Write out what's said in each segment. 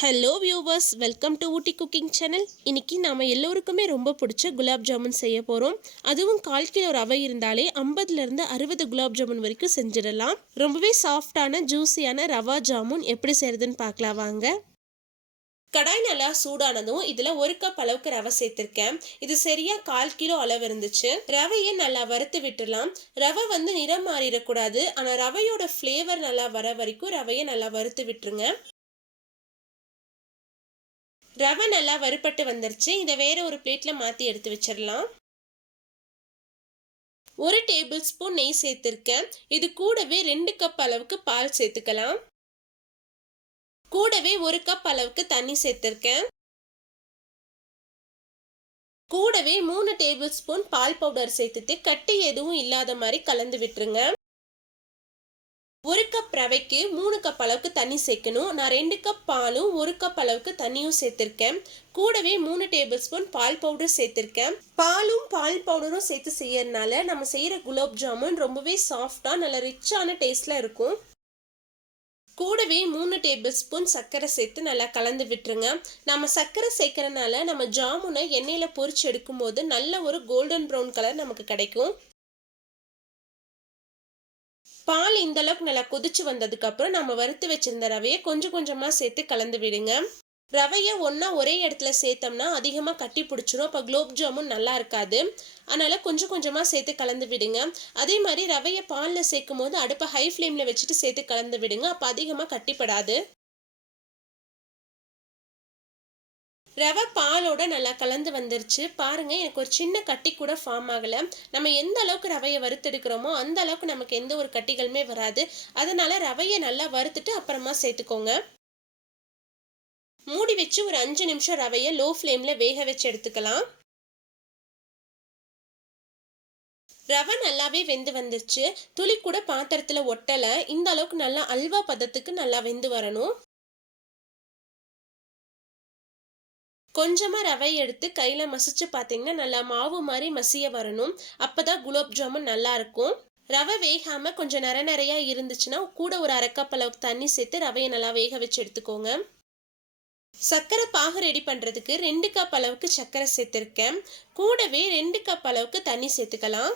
Hello viewers, welcome to Ooty cooking channel. இன்னைக்கு நாம எல்லோருக்குமே ரொம்ப பிடிச்ச குலாப் ஜாமுன் செய்ய போகிறோம். அதுவும் 1/4 கிலோ ரவை இருந்தாலே 50லேருந்து 60 குலாப் ஜாமுன் வரைக்கும் செஞ்சிடலாம். ரொம்பவே சாஃப்டான ஜூஸியான ரவா ஜாமுன் எப்படி செய்யறதுன்னு பார்க்கலாம் வாங்க. கடாய் நல்லா சூடானதும் இதில் 1 கப் அளவுக்கு ரவை சேர்த்துருக்கேன். இது சரியா 1/4 கிலோ அளவு இருந்துச்சு. ரவையை நல்லா வறுத்து விட்டுடலாம். ரவை நிறம் மாறிடக்கூடாது, ஆனால் ரவையோட ஃப்ளேவர் நல்லா வர வரைக்கும் ரவையை நல்லா வறுத்து விட்டுருங்க. ரவை நல்லா வறுபட்டு வந்துருச்சு. இதை வேற ஒரு பிளேட்ல மாத்தி எடுத்து வச்சிடலாம். 1 டேபிள் ஸ்பூன் நெய் சேர்த்திருக்கேன். இது கூடவே 2 கப் அளவுக்கு பால் சேர்த்துக்கலாம். கூடவே 1 கப் அளவுக்கு தண்ணி சேர்த்திருக்கேன். கூடவே 3 டேபிள் ஸ்பூன் பால் பவுடர் சேர்த்துட்டு கட்டி எதுவும் இல்லாத மாதிரி கலந்து விட்டுருங்க. 1 கப் ரவைக்கு 3 கப் அளவுக்கு தண்ணி சேர்க்கணும். நான் 2 கப் பாலும் 1 கப் அளவுக்கு தண்ணியும் சேர்த்திருக்கேன். கூடவே 3 டேபிள் ஸ்பூன் பால் பவுடர் சேர்த்திருக்கேன். பாலும் பால் பவுடரும் சேர்த்து செய்யறதுனால நம்ம செய்யற குலாப் ஜாமுன் ரொம்பவே சாஃப்டா நல்ல ரிச்சான டேஸ்ட்ல இருக்கும். கூடவே 3 டேபிள் ஸ்பூன் சர்க்கரை சேர்த்து நல்லா கலந்து விட்டுருங்க. நம்ம சர்க்கரை சேர்க்கறதுனால நம்ம ஜாமுனை எண்ணெயில பொரிச்சு எடுக்கும் போது நல்ல ஒரு கோல்டன் ப்ரௌன் கலர் நமக்கு கிடைக்கும். பால் இந்த அளவுக்கு நல்லா கொதிச்சு வந்ததுக்கு அப்புறம் நம்ம வறுத்து வச்சிருந்த ரவையை கொஞ்சம் கொஞ்சமா சேர்த்து கலந்து விடுங்க. ரவையை ஒன்னா ஒரே இடத்துல சேர்த்தோம்னா அதிகமா கட்டி பிடிச்சிரும். அப்ப குலோப் ஜாமுன் நல்லா இருக்காது. அதனால கொஞ்சம் கொஞ்சமா சேர்த்து கலந்து விடுங்க. அதே மாதிரி ரவையை பால்ல சேர்க்கும் போது அடுப்பை ஹை ஃப்ளேம்ல வச்சுட்டு சேர்த்து கலந்து விடுங்க. அப்ப அதிகமா கட்டிப்படாது. ரவை பாலோட நல்லா கலந்து வந்துருச்சு. பாருங்க, எனக்கு ஒரு சின்ன கட்டி கூட ஃபார்ம் ஆகல. நம்ம எந்த அளவுக்கு ரவையை வறுத்தெடுக்கிறோமோ அந்த அளவுக்கு நமக்கு எந்த ஒரு கட்டிகளுமே வராது. அதனால ரவையை நல்லா வறுத்துட்டு அப்புறமா சேர்த்துக்கோங்க. மூடி வச்சு ஒரு 5 நிமிஷம் ரவையை லோ ஃப்ளேம்ல வேக வச்சு எடுத்துக்கலாம். ரவை நல்லாவே வெந்து வந்துருச்சு. துளி கூட பாத்திரத்துல ஒட்டல. இந்த அளவுக்கு நல்லா அல்வா பதத்துக்கு நல்லா வெந்து வரணும். கொஞ்சமா ரவை எடுத்து கையில மசிச்சு பார்த்தீங்கன்னா நல்லா மாவு மாதிரி மசிய வரணும். அப்பதான் குலாப் ஜாமுன் நல்லா இருக்கும். ரவை வேகாம கொஞ்சம் நிறையா இருந்துச்சுன்னா கூட ஒரு 1/2 கப் அளவுக்கு தண்ணி சேர்த்து ரவையை நல்லா வேக வச்சு எடுத்துக்கோங்க. சர்க்கரை பாகு ரெடி பண்றதுக்கு 2 கப் அளவுக்கு சர்க்கரை சேர்த்திருக்கேன். கூடவே 2 கப் அளவுக்கு தண்ணி சேர்த்துக்கலாம்.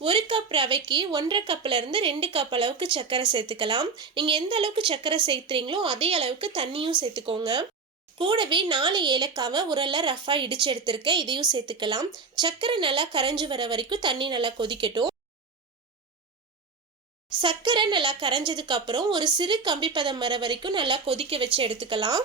1 கப் ரவைக்கு 1/2 கப்ல இருந்து 2 கப் அளவுக்கு சர்க்கரை சேர்த்துக்கலாம். நீங்க எந்த அளவுக்கு சர்க்கரை சேர்த்துறீங்களோ அதே அளவுக்கு தண்ணியும் சேர்த்துக்கோங்க. கூடவே 4 ஏலக்காவை உரல்ல ரஃபா இடிச்சு எடுத்திருக்கேன். இதையும் சேர்த்துக்கலாம். சர்க்கரை நல்லா கரைஞ்சு வர வரைக்கும் தண்ணி நல்லா கொதிக்கட்டும். சர்க்கரை நல்லா கரைஞ்சதுக்கு அப்புறம் ஒரு சிறு கம்பி பதம் வர வரைக்கும் நல்லா கொதிக்க வச்சு எடுத்துக்கலாம்.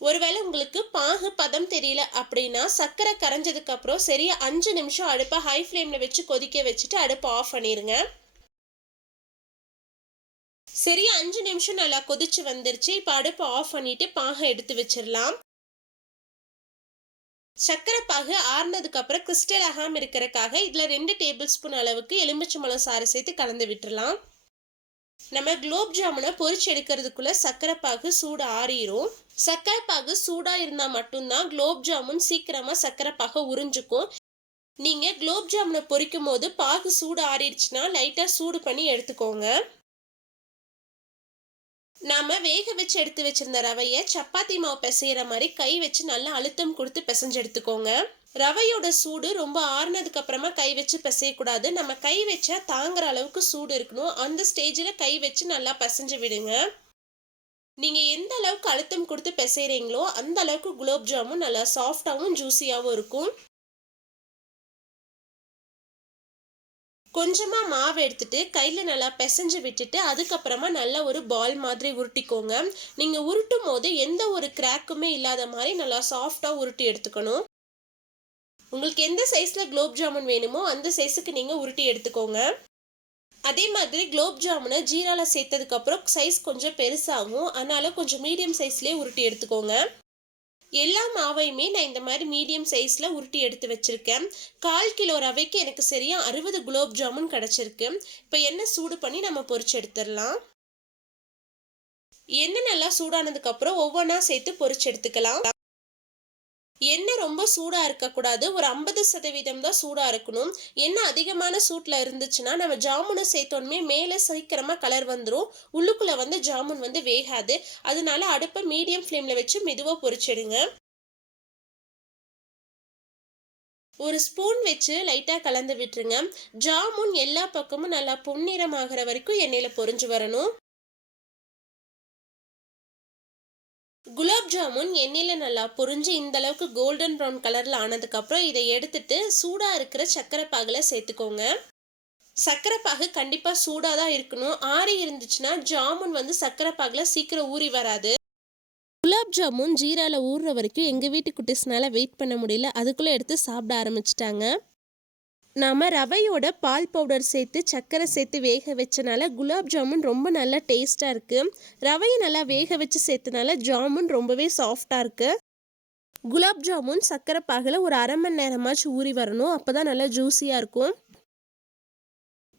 ஒருவேளை உங்களுக்கு பாகு பதம் தெரியல அப்படின்னா சர்க்கரை கரைஞ்சதுக்கு அப்புறம் சரியா 5 நிமிஷம் அடுப்பை ஹை ஃப்ளேம்ல வச்சு கொதிக்க வச்சுட்டு அடுப்பை ஆஃப் பண்ணிருங்க. சரி, 5 நிமிஷம் நல்லா கொதிச்சு வந்துருச்சு. இப்போ அடுப்பை ஆஃப் பண்ணிட்டு பாகை எடுத்து வச்சிடலாம். சர்க்கரை பாகு ஆறுனதுக்கு அப்புறம் கிறிஸ்டல் ஆகாம இருக்கிறதுக்காக இதுல 2 டேபிள் ஸ்பூன் அளவுக்கு எலுமிச்சம்பழம் சாறு சேர்த்து கலந்து விட்டுறலாம். நம்ம குலோப் ஜாமுனை பொரிச்சு எடுக்கிறதுக்குள்ள சர்க்கரை பாகு சூடு ஆறிடும். சர்க்கரை பாகு சூடா இருந்தா மட்டும்தான் குலோப் ஜாமுன் சீக்கிரமா சர்க்கரை பாகு உறிஞ்சுக்கும். நீங்க குலோப் ஜாமுனை பொரிக்கும் போது பாகு சூடு ஆறிடுச்சுன்னா லைட்டா சூடு பண்ணி எடுத்துக்கோங்க. நாம வேக வச்சு எடுத்து வச்சிருந்த ரவையை சப்பாத்தி மாவு பிசைகிற மாதிரி கை வச்சு நல்லா அழுத்தம் கொடுத்து பிசைஞ்சு எடுத்துக்கோங்க. ரவையோட சூடு ரொம்ப ஆறுனதுக்கு அப்புறமா கை வச்சு பிசையக்கூடாது. நம்ம கை வச்சா தாங்குற அளவுக்கு சூடு இருக்கணும். அந்த ஸ்டேஜில் கை வச்சு நல்லா பிசைஞ்சு விடுங்க. நீங்க எந்த அளவுக்கு அழுத்தம் கொடுத்து பிசைறீங்களோ அந்த அளவுக்கு குலோப் ஜாமுன் நல்லா சாஃப்டாகவும் ஜூஸியாகவும் இருக்கும். கொஞ்சமா மாவு எடுத்துட்டு கையில நல்லா பிசைஞ்சு விட்டுட்டு அதுக்கப்புறமா நல்லா ஒரு பால் மாதிரி உருட்டிக்கோங்க. நீங்க உருட்டும் போது எந்த ஒரு கிராக்குமே இல்லாத மாதிரி நல்லா சாஃப்டா உருட்டி எடுத்துக்கணும். உங்களுக்கு எந்த சைஸ்ல குலோப் ஜாமுன் வேணுமோ அந்த சைஸுக்கு நீங்க உருட்டி எடுத்துக்கோங்க. அதே மாதிரி குலோப் ஜாமுனை ஜீரால சேர்த்ததுக்கு அப்புறம் சைஸ் கொஞ்சம் பெருசாகும். அதனால கொஞ்சம் மீடியம் சைஸ்லயே உருட்டி எடுத்துக்கோங்க. எல்லா மாவையுமே நான் இந்த மாதிரி மீடியம் சைஸ்ல உருட்டி எடுத்து வச்சிருக்கேன். 1/4 கிலோ ரவைக்கு எனக்கு சரியா 60 குலோப் ஜாமுன் கிடைச்சிருக்கு. இப்போ எண்ணெய் சூடு பண்ணி நம்ம பொரிச்சு எடுத்துடலாம். எண்ணெய் நல்லா சூடானதுக்கு அப்புறம் ஒவ்வொன்றா சேர்த்து பொரிச்சு எடுத்துக்கலாம். எண்ணெய் ரொம்ப சூடா இருக்கக்கூடாது. ஒரு 50% தான் சூடா இருக்கணும். எண்ணெய் அதிகமான சூட்ல இருந்துச்சுன்னா, நம்ம ஜாமுன சேர்த்தோனமே மேல சீக்கிரமா கலர் வந்துரும். உள்ளுக்குள்ள வந்து ஜாமுன் வந்து வேகாது. அதனால அடுப்ப மீடியம் ஃப்ளேம்ல வச்சு மெதுவா பொரிச்செடுங்க. ஒரு ஸ்பூன் வச்சு லைட்டா கலந்து விட்டுருங்க. ஜாமுன் எல்லா பக்கமும் நல்லா பொன்னிறம் ஆகுற வரைக்கும் எண்ணெயில பொரிஞ்சு வரணும். குலாப் ஜாமுன் எண்ணெயில நல்லா பொரிஞ்சு இந்த அளவுக்கு கோல்டன் ப்ரவுன் கலர்ல ஆனதுக்கு அப்புறம் இதை எடுத்துட்டு சூடா இருக்கிற சர்க்கரை பாகுல சேர்த்துக்கோங்க. சர்க்கரை பாகு கண்டிப்பா சூடா தான் இருக்கணும். ஆறி இருந்துச்சுன்னா ஜாமுன் வந்து சர்க்கரை பாகுல சீக்கிரம் ஊறி வராது. குலாப் ஜாமுன் ஜீரால ஊறுற வரைக்கும் எங்க வீட்டு குட்டீஸ்னால வெயிட் பண்ண முடியல. அதுக்குள்ள எடுத்து சாப்பிட ஆரம்பிச்சிட்டாங்க. நாம ரவையோட பால் பவுடர் சேர்த்து சர்க்கரை சேர்த்து வேக வச்சனால குலாப் ஜாமுன் ரொம்ப நல்லா டேஸ்டா இருக்கு. ரவையை நல்லா வேக வச்சு சேர்த்தனால ஜாமுன் ரொம்பவே சாஃப்டா இருக்கு. குலாப் ஜாமுன் சர்க்கரை பாகில் ஒரு அரை மணி நேரமாச்சும் ஊறி வரணும். அப்பதான் நல்லா ஜூஸியா இருக்கும்.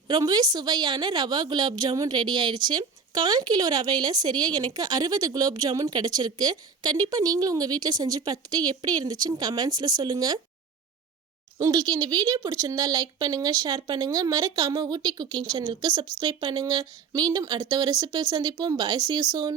ரொம்பவே சுவையான ரவா குலாப் ஜாமுன் ரெடி ஆயிடுச்சு. 1/4 கிலோ ரவையில் சரியா எனக்கு 60 குலாப் ஜாமுன் கிடைச்சிருக்கு. கண்டிப்பாக நீங்களும் உங்கள் வீட்டில் செஞ்சு பார்த்துட்டு எப்படி இருந்துச்சுன்னு கமெண்ட்ஸில் சொல்லுங்கள். உங்களுக்கு இந்த வீடியோ பிடிச்சிருந்தா லைக் பண்ணுங்கள், ஷேர் பண்ணுங்கள். மறக்காமல் ஊட்டி குக்கிங் சேனலுக்கு சப்ஸ்கிரைப் பண்ணுங்கள். மீண்டும் அடுத்த ஒரு ரெசிபியில் சந்திப்போம். பாய், see you soon.